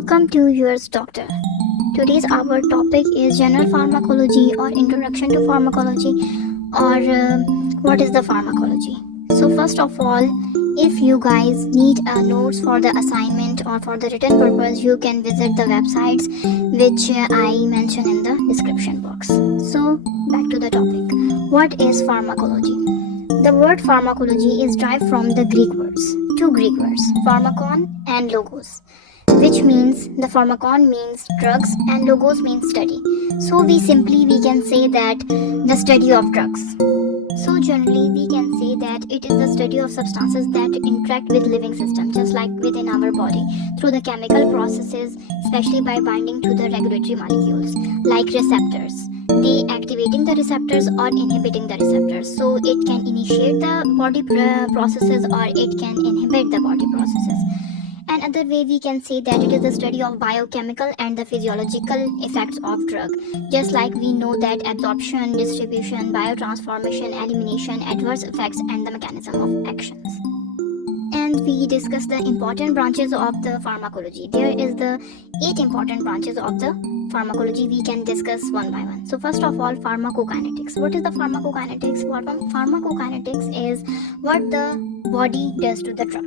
Welcome to Yours Doctor. Today's our topic is general pharmacology or introduction to pharmacology or what is the pharmacology. So first of all, if you guys need notes for the assignment or for the written purpose, you can visit the websites which I mention in the description box. So back to the topic. What is pharmacology? The word pharmacology is derived from the two Greek words, pharmakon and logos, which means the pharmakon means drugs and logos means study. So we can say that the study of drugs. So generally we can say that it is the study of substances that interact with living system, just like within our body, through the chemical processes, especially by binding to the regulatory molecules like receptors. They activating the receptors or inhibiting the receptors. So it can initiate the body processes or it can inhibit the body processes. Another way we can say that it is the study of biochemical and the physiological effects of drug. Just like we know that absorption, distribution, biotransformation, elimination, adverse effects and the mechanism of actions. And we discuss the important branches of the pharmacology. There is the 8 important branches of the pharmacology we can discuss one by one. So first of all, pharmacokinetics. What is the pharmacokinetics? Pharmacokinetics is what the body does to the drug.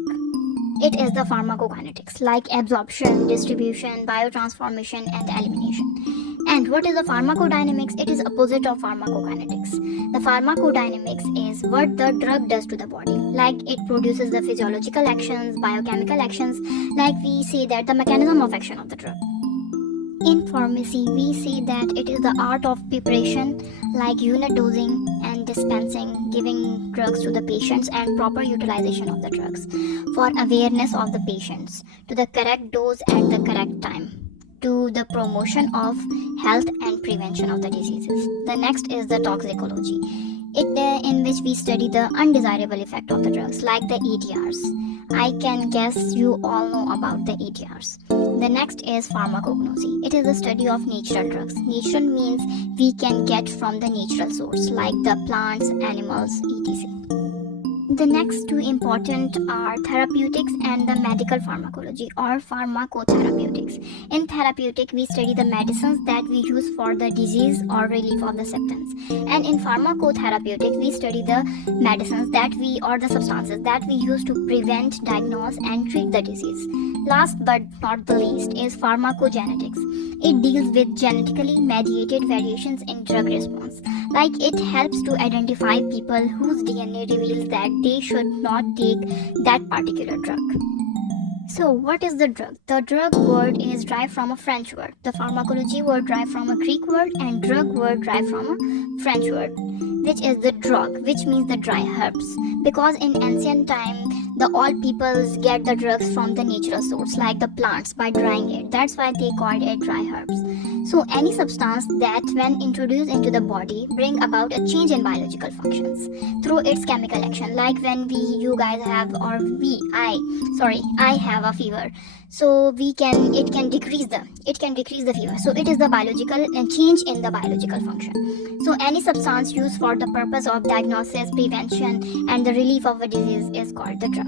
It is the pharmacokinetics like absorption, distribution, biotransformation and elimination. And what is the pharmacodynamics? It is opposite of pharmacokinetics. The pharmacodynamics is what the drug does to the body, like it produces the physiological actions, biochemical actions, like we say that the mechanism of action of the drug. In pharmacy, we say that it is the art of preparation like unit dosing and dispensing, giving drugs to the patients and proper utilization of the drugs for awareness of the patients to the correct dose at the correct time, to the promotion of health and prevention of the diseases. The next is the toxicology, in which we study the undesirable effect of the drugs like the EDRs. I can guess you all know about the EDRs. The next is pharmacognosy. It is the study of natural drugs. Natural means we can get from the natural source like the plants, animals, etc. The next two important are therapeutics and the medical pharmacology or pharmacotherapeutics. In therapeutic, we study the medicines that we use for the disease or relief of the symptoms. And in pharmacotherapeutic, we study the medicines or the substances that we use to prevent, diagnose and treat the disease. Last but not the least is pharmacogenetics. It deals with genetically mediated variations in drug response. Like it helps to identify people whose DNA reveals that they should not take that particular drug. So what is the drug? The drug word is derived from a French word. The pharmacology word derived from a Greek word and drug word derived from a French word, which is the drug, which means the dry herbs. Because in ancient time, all peoples get the drugs from the natural source like the plants by drying it. That's why they called it dry herbs. So any substance that when introduced into the body bring about a change in biological functions through its chemical action, like when I have a fever, so it can decrease the fever. So it is the biological change in the biological function. So any substance used for the purpose of diagnosis, prevention and the relief of a disease is called the drug.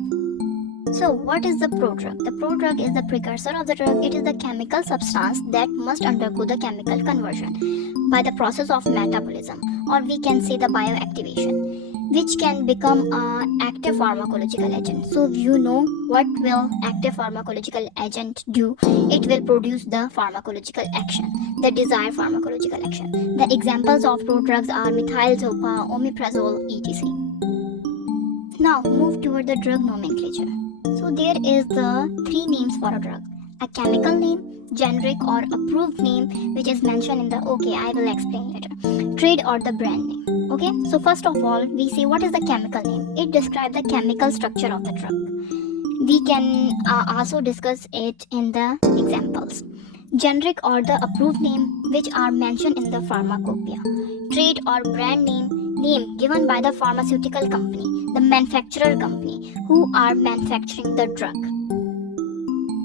So what is the prodrug? The prodrug is the precursor of the drug. It is the chemical substance that must undergo the chemical conversion by the process of metabolism, or we can say the bioactivation, which can become an active pharmacological agent. So you know what will active pharmacological agent do? It will produce the pharmacological action, the desired pharmacological action. The examples of prodrugs are methyl, zopa, omeprazole, etc. Now move toward the drug nomenclature. So there is the 3 names for a drug: a chemical name, generic or approved name, which is mentioned in the I will explain later, trade or the brand name. Okay, so first of all, we say what is the chemical name. It describes the chemical structure of the drug. We can also discuss it in the examples. Generic or the approved name, which are mentioned in the pharmacopoeia. Trade or brand name given by the pharmaceutical company, the manufacturer company who are manufacturing the drug.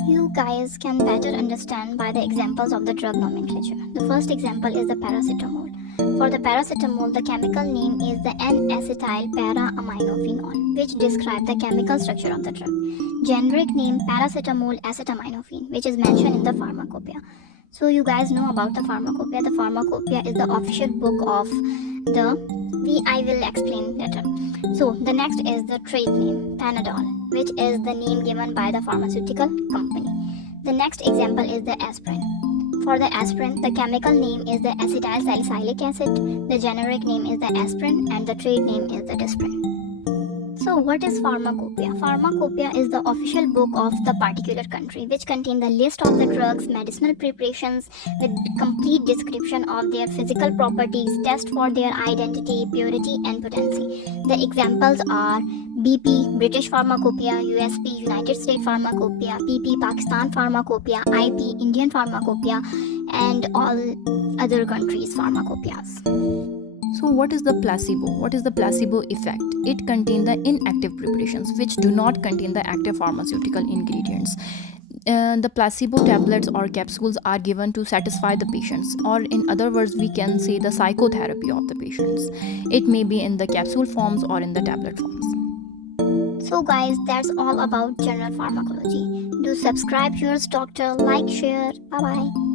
You guys can better understand by the examples of the drug nomenclature. The first example is the paracetamol. For the paracetamol, the chemical name is the N-acetyl para-aminophenol, which describes the chemical structure of the drug. Generic name paracetamol acetaminophen, which is mentioned in the pharmacopoeia. So you guys know about the pharmacopoeia. The pharmacopoeia is the official book of I will explain later. So the next is the trade name, Panadol, which is the name given by the pharmaceutical company. The next example is the aspirin. For the aspirin, the chemical name is the acetyl salicylic acid, the generic name is the aspirin, and the trade name is the Disprin. So what is pharmacopoeia? Pharmacopoeia is the official book of the particular country, which contain the list of the drugs, medicinal preparations with complete description of their physical properties, test for their identity, purity and potency. The examples are BP, British Pharmacopoeia, USP, United States Pharmacopoeia, PP, Pakistan Pharmacopoeia, IP, Indian Pharmacopoeia, and all other countries' pharmacopoeias. So what is the placebo? What is the placebo effect? It contains the inactive preparations which do not contain the active pharmaceutical ingredients. The placebo tablets or capsules are given to satisfy the patients, or in other words we can say the psychotherapy of the patients. It may be in the capsule forms or in the tablet forms. So guys, that's all about general pharmacology. Do subscribe to your doctor, like, share. Bye bye.